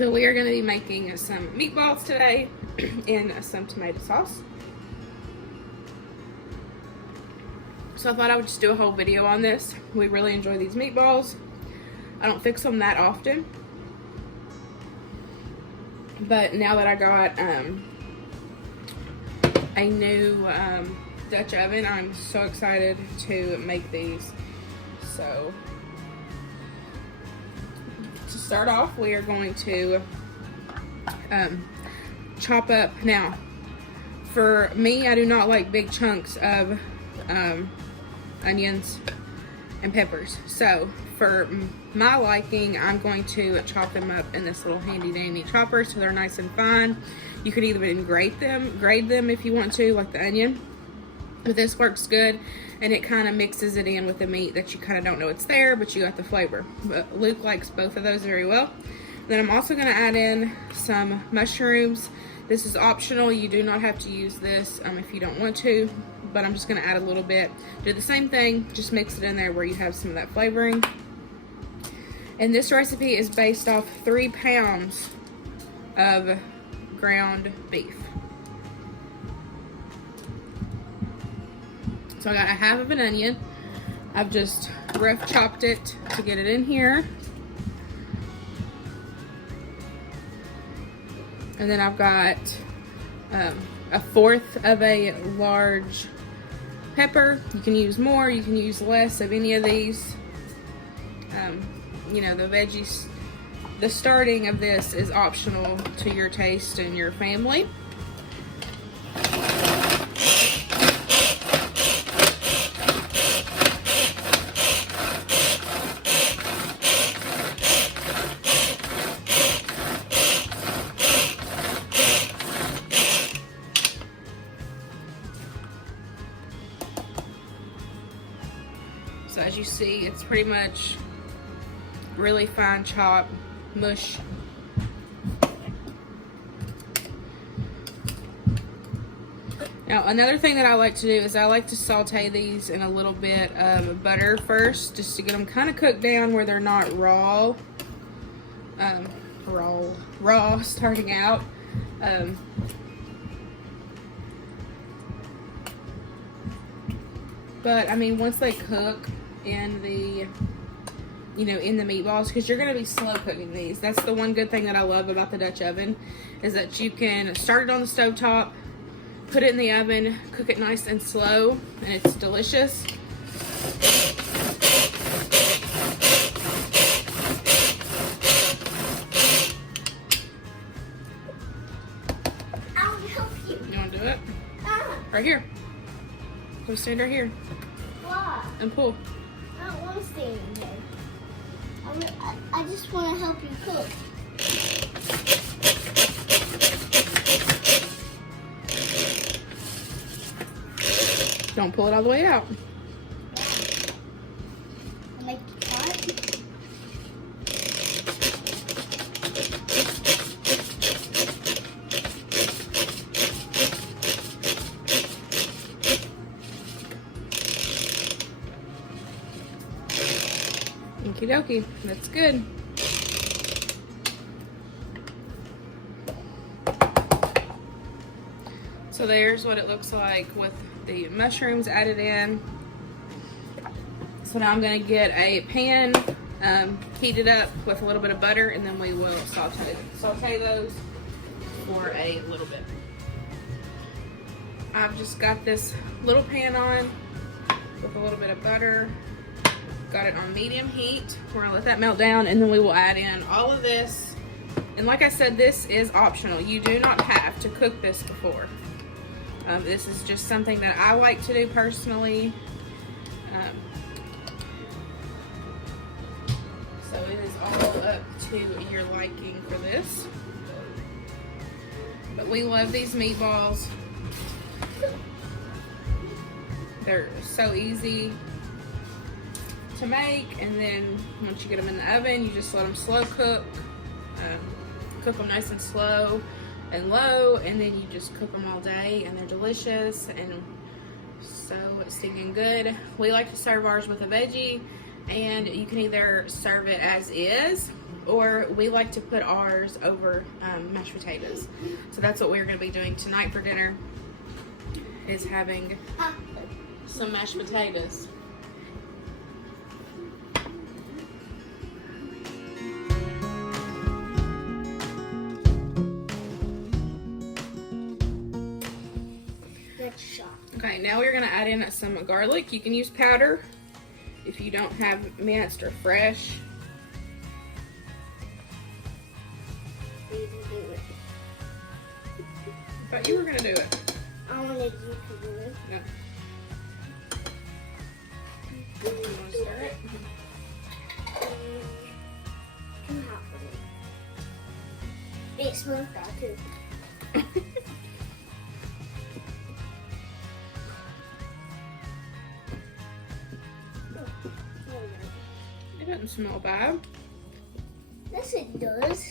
So we are going to be making some meatballs today in some tomato sauce. So I thought I would just do a whole video on this. We really enjoy these meatballs. I don't fix them that often, but now that I got a new Dutch oven, I'm so excited to make these. So to start off, we are going to chop up. Now, for me, I do not like big chunks of onions and peppers. So for my liking, I'm going to chop them up in this little handy dandy chopper so they're nice and fine. You could even grate them if you want to, like the onion. But this works good, and it kind of mixes it in with the meat that you kind of don't know it's there, but you got the flavor. But Luke likes both of those very well. Then I'm also going to add in some mushrooms. This is optional. You do not have to use this if you don't want to, but I'm just going to add a little bit. Do the same thing, just mix it in there where you have some of that flavoring. And this recipe is based off 3 pounds of ground beef. So I got a half of an onion. I've just rough chopped it to get it in here. And then I've got a fourth of a large pepper. You can use more, you can use less of any of these. You know, the veggies, the starting of this is optional to your taste and your family. So as you see, it's pretty much really fine chop mush. Now another thing that I like to do is I like to saute these in a little bit of butter first, just to get them kind of cooked down where they're not raw starting out. But I mean, once they cook in the, you know, in the meatballs, because you're going to be slow cooking these. That's the one good thing that I love about the Dutch oven, is that you can start it on the stovetop, put it in the oven, cook it nice and slow, and it's delicious. I'll help you. You want to do it? Right here. Go stand right here. Why? And pull. I don't want to stay in here. I just want to help you cook. Don't pull it all the way out. Like what? Okie dokie, that's good. So there's what it looks like with the mushrooms added in. So now I'm going to get a pan heated up with a little bit of butter, and then we will saute those for a little bit. I've just got this little pan on with a little bit of butter. Got it on medium heat. We're gonna let that melt down, and then we will add in all of this. And like I said, this is optional. You do not have to cook this before. This is just something that I like to do personally. So it is all up to your liking for this. But we love these meatballs. They're so easy to make, and then once you get them in the oven, you just let them slow cook. Cook them nice and slow and low, and then you just cook them all day, and they're delicious and so stinking good. We like to serve ours with a veggie. and you can either serve it as is, or we like to put ours over mashed potatoes. So that's what we're going to be doing tonight for dinner, is having some mashed potatoes. Okay, now we're going to add in some garlic. You can use powder if you don't have minced or fresh. I thought you were going to do it. I wanted you to do it. No. You want to stir it? Too hot for me. It smells bad too. It doesn't smell bad. Yes, it does.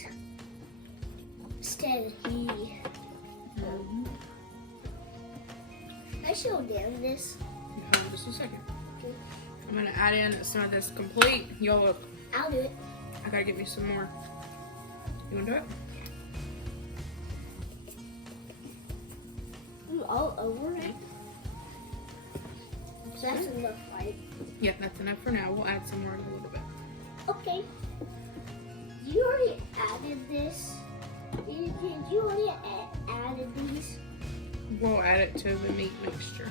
Instead of he. I show them this. Hold on just a second. Okay. I'm going to add in some of this complete yolk. I'll do it. I gotta get me some more. You wanna do it? Ooh, all over it. That's enough, right? Yeah, that's enough for now. We'll add some more in a little bit. Okay. You already added this. Did you already added these? We'll add it to the meat mixture.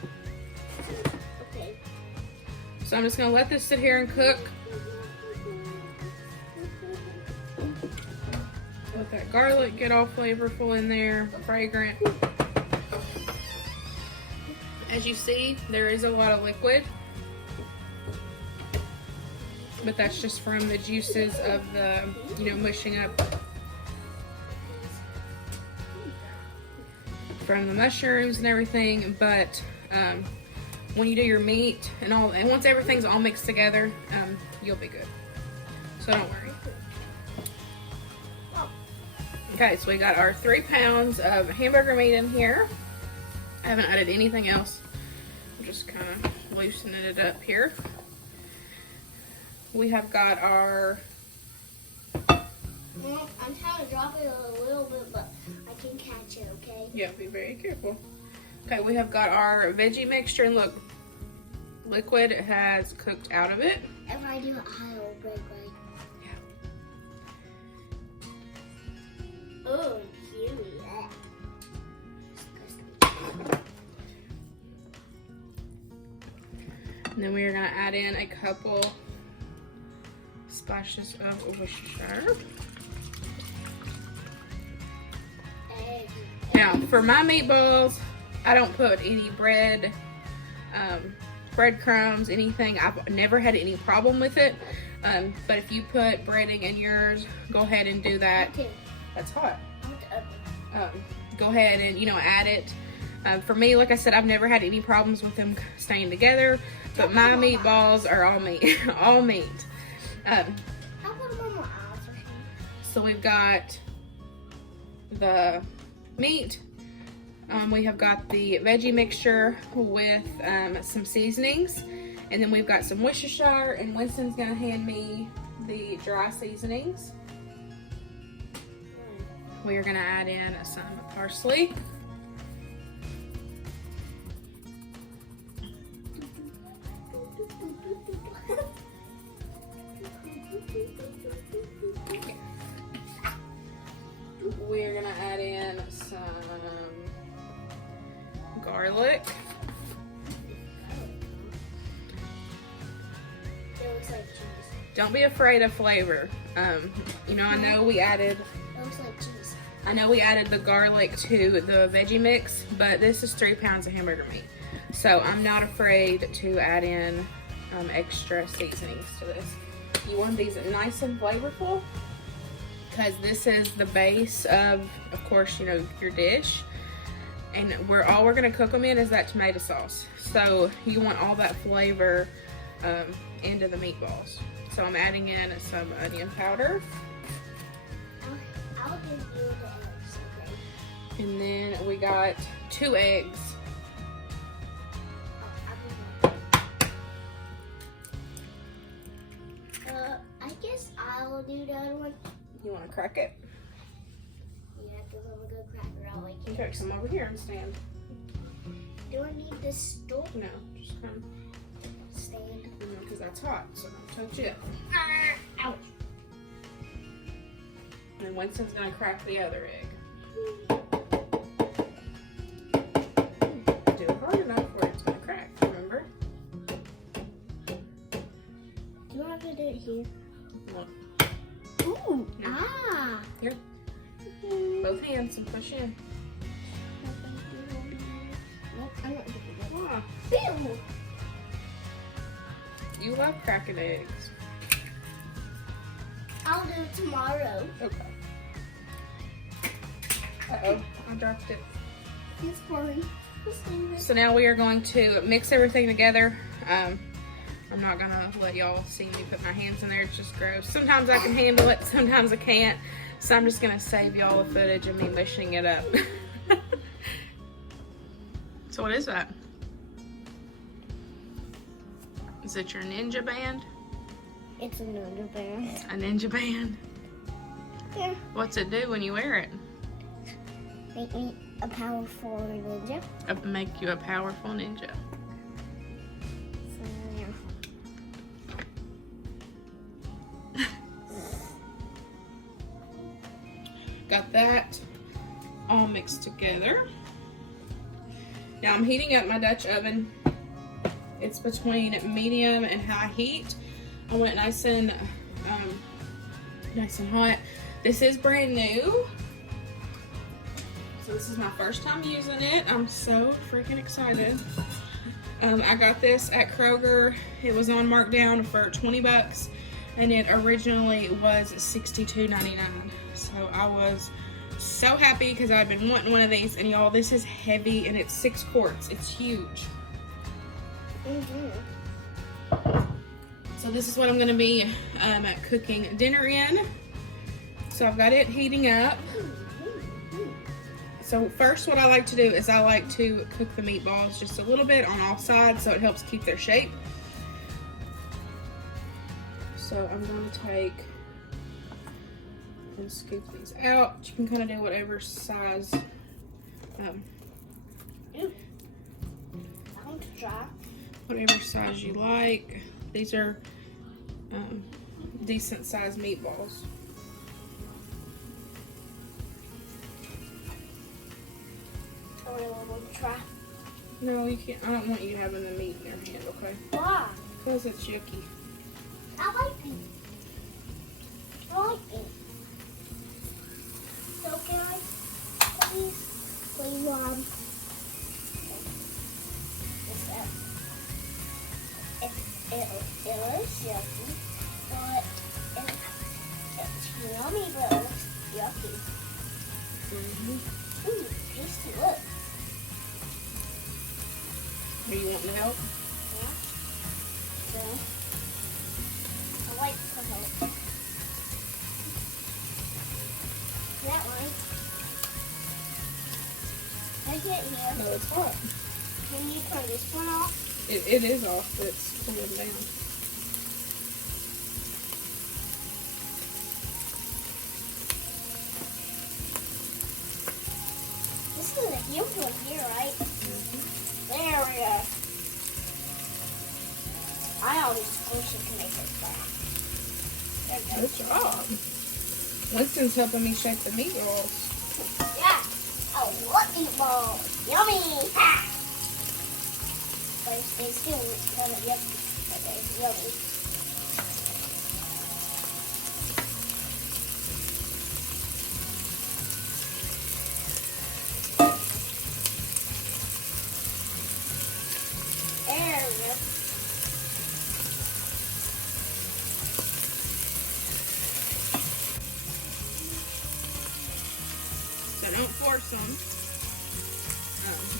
Okay. So I'm just gonna let this sit here and cook. Let that garlic get all flavorful in there, fragrant. As you see, there is a lot of liquid, but that's just from the juices of the, mushing up from the mushrooms and everything. But when you do your meat and once everything's all mixed together, you'll be good. So don't worry. Okay, so we got our 3 pounds of hamburger meat in here. I haven't added anything else. I'm just kind of loosening it up here. We have got our... Well, I'm trying to drop it a little bit, but I can catch it, okay? Yeah, be very careful. Okay, we have got our veggie mixture, and look, liquid has cooked out of it. If I do it, I'll break, right? Oh, cute. And then we are going to add in a couple splashes of Worcestershire. Now, for my meatballs, I don't put any bread, breadcrumbs, anything. I've never had any problem with it. But if you put breading in yours, go ahead and do that. Okay. That's hot. Go ahead and, add it. For me, like I said, I've never had any problems with them staying together, but my meatballs are all meat. All meat. So we've got the meat. We have got the veggie mixture with some seasonings. And then we've got some Worcestershire, and Winston's going to hand me the dry seasonings. We are going to add in some parsley. We're going to add in some garlic. It looks like cheese. Don't be afraid of flavor. I know we added... It looks like cheese. I know we added the garlic to the veggie mix, but this is 3 pounds of hamburger meat. So I'm not afraid to add in extra seasonings to this. You want these nice and flavorful, because this is the base of course, your dish. And all we're gonna cook them in is that tomato sauce. So you want all that flavor into the meatballs. So I'm adding in some onion powder. I'll give you the eggs, okay? And then we got 2 eggs. I'll do the other one. You want to crack it? Yeah, because I'm a good cracker. I like You it. take some over here and stand. Do I need this stool? No, just come. Stand. Because that's hot, so don't touch it. Ouch. And Winston's going to crack the other egg. Do it hard enough where it's going to crack, remember? Do I have to do it here? Look, Ooh. Yeah. Ah. here, both hands and push in. Nope, I'm not doing that. Ah, Ew. you love cracking eggs. I'll do it tomorrow. Okay. Uh-oh, I dropped it. It's fine. So now we are going to mix everything together. I'm not gonna let y'all see me put my hands in there, it's just gross. Sometimes I can handle it, sometimes I can't. So I'm just gonna save y'all the footage of me mushing it up. So what is that? Is it your ninja band? It's another band. A ninja band? Yeah. What's it do when you wear it? Make me a powerful ninja. Make you a powerful ninja. So, yeah. Got that all mixed together. Now I'm heating up my Dutch oven. It's between medium and high heat. I want it nice and hot. This is brand new. So this is my first time using it. I'm so freaking excited. I got this at Kroger. It was on markdown for 20 bucks and it originally was $62.99. So I was so happy because I've been wanting one of these, and y'all, this is heavy and it's 6 quarts. It's huge. So this is what I'm gonna be cooking dinner in. So I've got it heating up. So first what I like to do is I like to cook the meatballs just a little bit on all sides so it helps keep their shape. So I'm going to take and scoop these out. You can kind of do whatever size. Ew. I want to try. Whatever size you like. These are decent sized meatballs. I really want to try. No, you can't. I don't want you having the meat in your hand, okay? Why? Because it's yucky. I like it. I like it. So can I please it is yucky, but it's yummy, but it looks yucky. Ooh, tasty, look. Are you wanting to help? Yeah. So, I like to help. That one. I get here. No, it's hot. Can you turn this one off? It is off, but it's cooling down. This is a huge one here, right? There we go. I always push it to make it flat. There we go. Good job. Winston's helping me shape the meatballs. Yeah. Oh, what meatballs? Yummy! Ha! But they still kind of yucky. But they're yummy. There we go. So don't force them.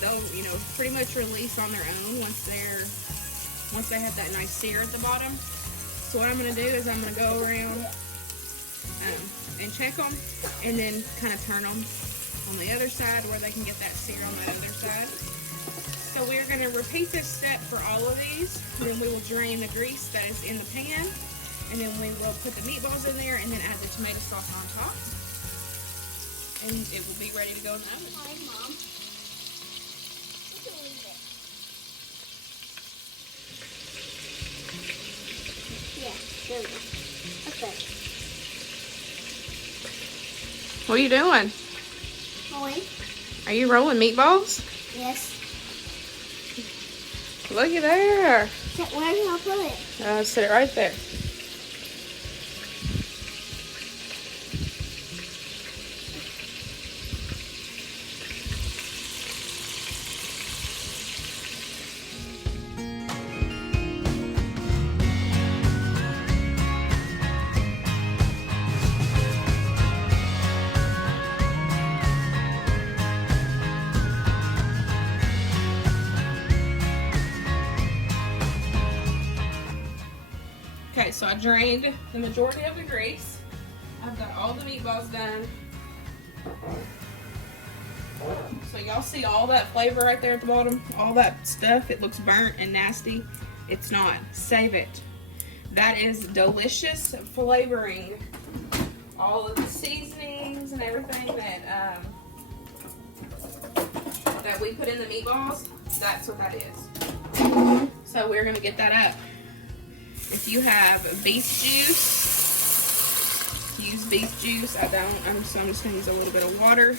They'll, pretty much release on their own once they have that nice sear at the bottom. So what I'm going to do is I'm going to go around and check them, and then kind of turn them on the other side where they can get that sear on that other side. So we're going to repeat this step for all of these, and then we will drain the grease that is in the pan, And then we will put the meatballs in there and then add the tomato sauce on top. And it will be ready to go in the oven. Hi, Mom. You can leave it. Yeah, there we go. Okay. What are you doing? Rolling. Are you rolling meatballs? Yes. Look at there. Where do I put it? Sit it right there. Okay, so I drained the majority of the grease. I've got all the meatballs done. So y'all see all that flavor right there at the bottom? All that stuff, it looks burnt and nasty. It's not. Save it. That is delicious flavoring. All of the seasonings and everything that we put in the meatballs, that's what that is. So we're gonna get that up. If you have beef juice, use beef juice. I don't, so I'm just gonna use a little bit of water.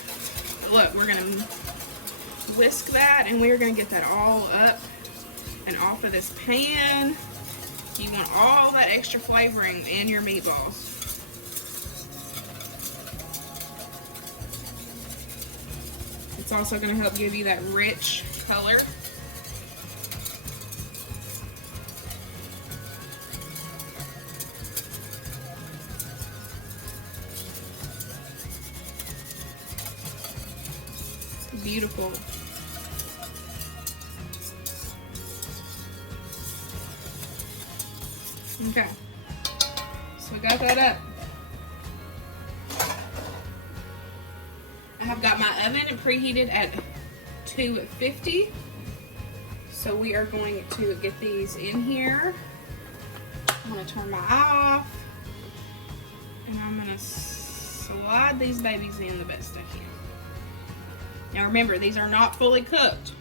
Look, we're gonna whisk that and we're gonna get that all up and off of this pan. You want all that extra flavoring in your meatballs. It's also gonna help give you that rich color. Beautiful. Okay, so we got that up. I have got my oven preheated at 250. So we are going to get these in here. I'm going to turn my eye off. And I'm going to slide these babies in the best I can. Now remember, these are not fully cooked.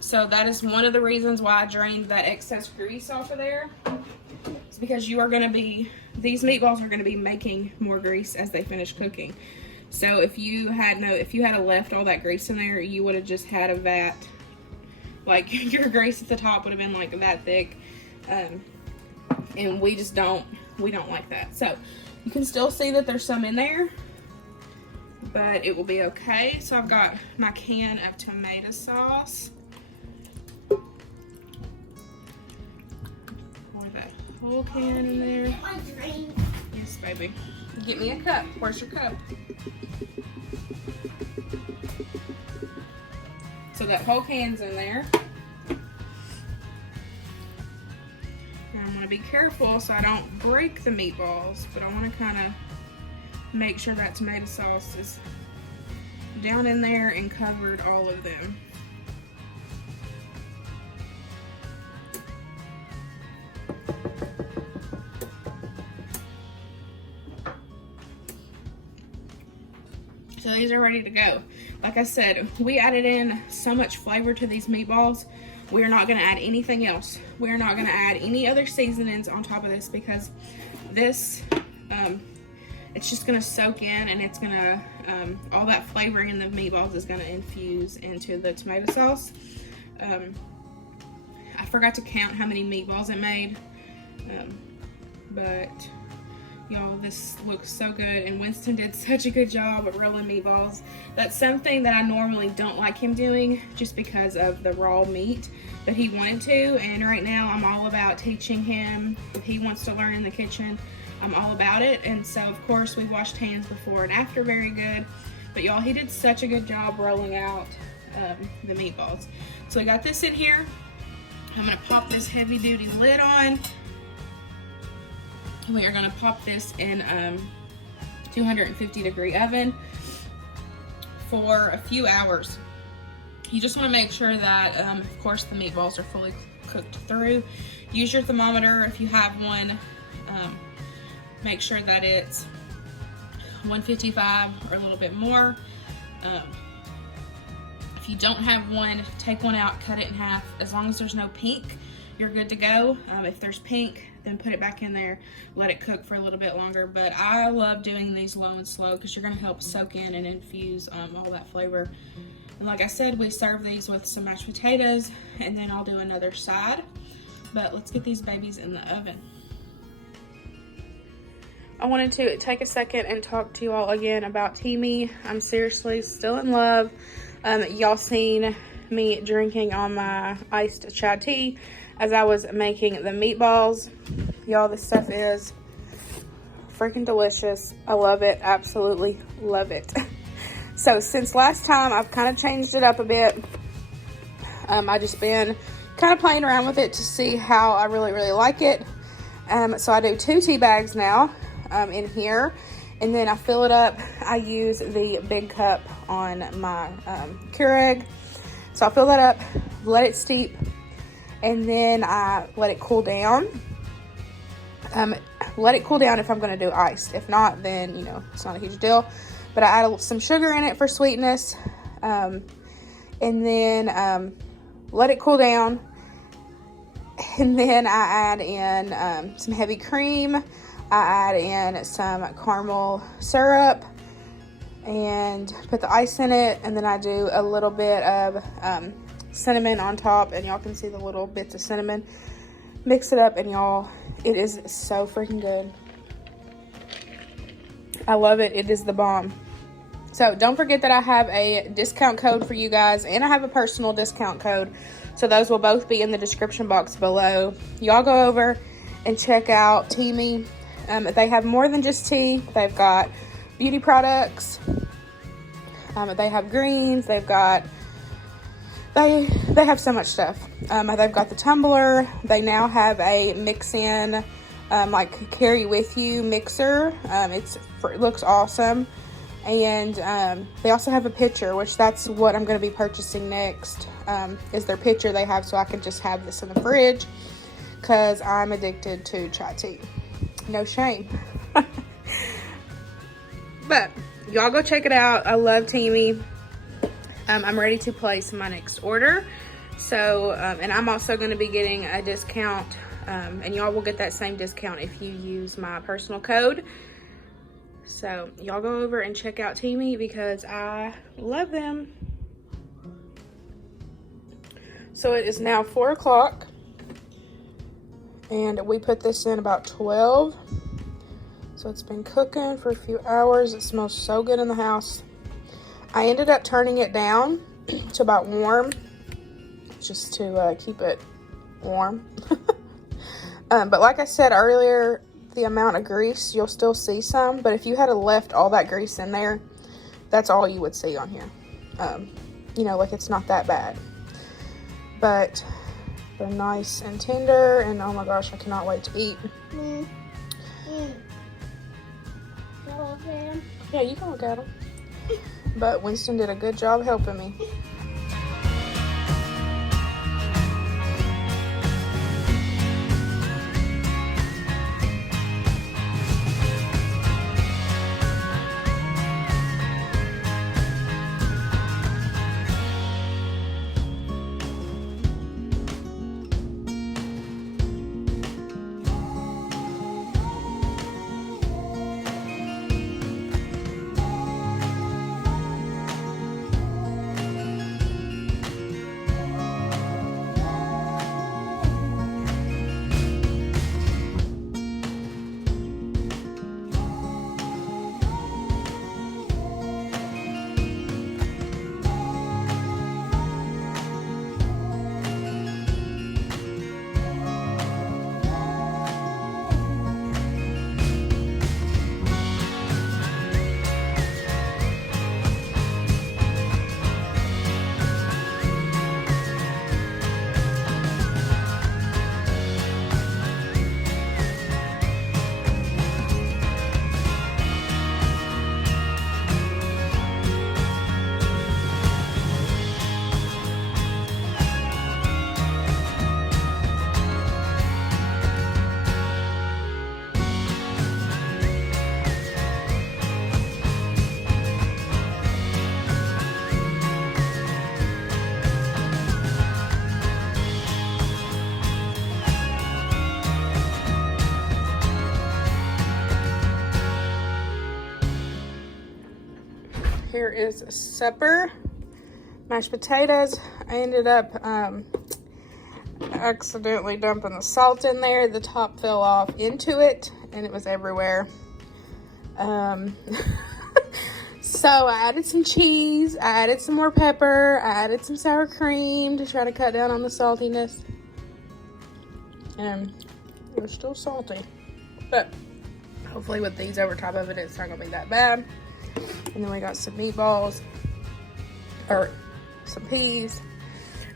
So that is one of the reasons why I drained that excess grease off of there. It's because you are going to be, these meatballs are going to be making more grease as they finish cooking. So if you had left all that grease in there, you would have just had a vat. Like your grease at the top would have been like that thick. And we don't like that. So you can still see that there's some in there, but it will be okay. So I've got my can of tomato sauce. Pour that whole can in there. Yes, baby. Get me a cup. Where's your cup? So that whole can's in there. Now I'm going to be careful so I don't break the meatballs, but I want to kind of make sure that tomato sauce is down in there and covered all of them. So these are ready to go. Like I said, we added in so much flavor to these meatballs. We are not going to add anything else. We are not going to add any other seasonings on top of this because this, it's just going to soak in, and it's going to, all that flavoring in the meatballs is going to infuse into the tomato sauce. I forgot to count how many meatballs it made, but y'all, this looks so good, and Winston did such a good job of rolling meatballs. That's something that I normally don't like him doing just because of the raw meat, but he wanted to, and right now I'm all about teaching him. If he wants to learn in the kitchen, I'm all about it. And so of course we washed hands before and after very good, but y'all, he did such a good job rolling out the meatballs. So I got this in here. I'm gonna pop this heavy duty lid on. We are going to pop this in 250 degree oven for a few hours. You just want to make sure that, of course, the meatballs are fully cooked through. Use your thermometer if you have one. Make sure that it's 155 or a little bit more. If you don't have one, take one out, cut it in half. As long as there's no pink, you're good to go. If there's pink, then put it back in there, let it cook for a little bit longer. But I love doing these low and slow because you're gonna help soak in and infuse all that flavor. And like I said, we serve these with some mashed potatoes, and then I'll do another side. But let's get these babies in the oven. I wanted to take a second and talk to you all again about Teami. I'm seriously still in love. Y'all seen me drinking on my iced chai tea as I was making the meatballs. Y'all, this stuff is freaking delicious. I love it, absolutely love it. So since last time, I've kind of changed it up a bit. I just been kind of playing around with it to see how I really like it. So I do 2 tea bags now in here, and then I fill it up. I use the big cup on my Keurig. So I fill that up, let it steep, and then I let it cool down. Let it cool down if I'm going to do iced. If not, then, you know, it's not a huge deal. But I add some sugar in it for sweetness, and then let it cool down. And then I add in some heavy cream. I add in some caramel syrup and put the ice in it. And then I do a little bit of cinnamon on top, and y'all can see the little bits of cinnamon. Mix it up, and y'all, it is so freaking good. I love it. It is the bomb. So don't forget that I have a discount code for you guys, and I have a personal discount code. So those will both be in the description box below. Y'all go over and check out Teami. They have more than just tea. They've got beauty products. They have greens. They've got, they have so much stuff. They've got the tumbler. They now have a mix-in, like carry with you mixer. It looks awesome. And they also have a pitcher, which that's what I'm going to be purchasing next, is their pitcher they have, so I can just have this in the fridge because I'm addicted to chai tea. No shame. But y'all go check it out. I love Teami. I'm ready to place my next order. So, and I'm also going to be getting a discount, and y'all will get that same discount if you use my personal code. So y'all go over and check out Teami because I love them. So it is now 4 o'clock, and we put this in about 12. So it's been cooking for a few hours. It smells so good in the house. I ended up turning it down to about warm, just to keep it warm. But like I said earlier, the amount of grease, you'll still see some, but if you had left all that grease in there, that's all you would see on here. You know, like, it's not that bad, but they're nice and tender, and oh my gosh, I cannot wait to eat. Yeah, you can look at them. But Winston did a good job helping me. here is supper. Mashed potatoes. I ended up accidentally dumping the salt in there. The top fell off into it and it was everywhere. So I added some cheese, I added some more pepper, I added some sour cream to try to cut down on the saltiness. And it was still salty. But hopefully with these over top of it, it's not gonna be that bad. And then we got some meatballs, or some peas.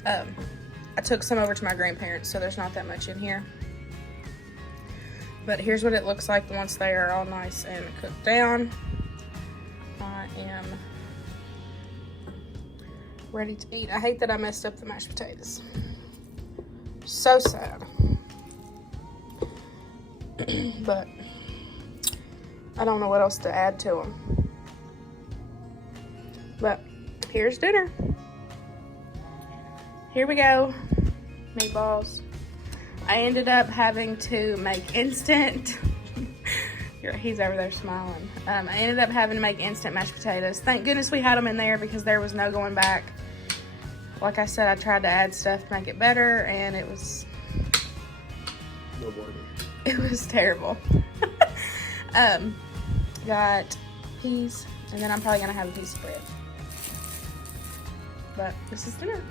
I took some over to my grandparents, so there's not that much in here. But here's what it looks like once they are all nice and cooked down. I am ready to eat. I hate that I messed up the mashed potatoes. So sad. But I don't know what else to add to them. But here's dinner. Here we go. Meatballs. I ended up having to make instant. He's over there smiling. I ended up having to make instant mashed potatoes. Thank goodness we had them in there because there was no going back. Like I said, I tried to add stuff to make it better, and it was terrible. Got peas, and then I'm probably gonna have a piece of bread. But this is dinner.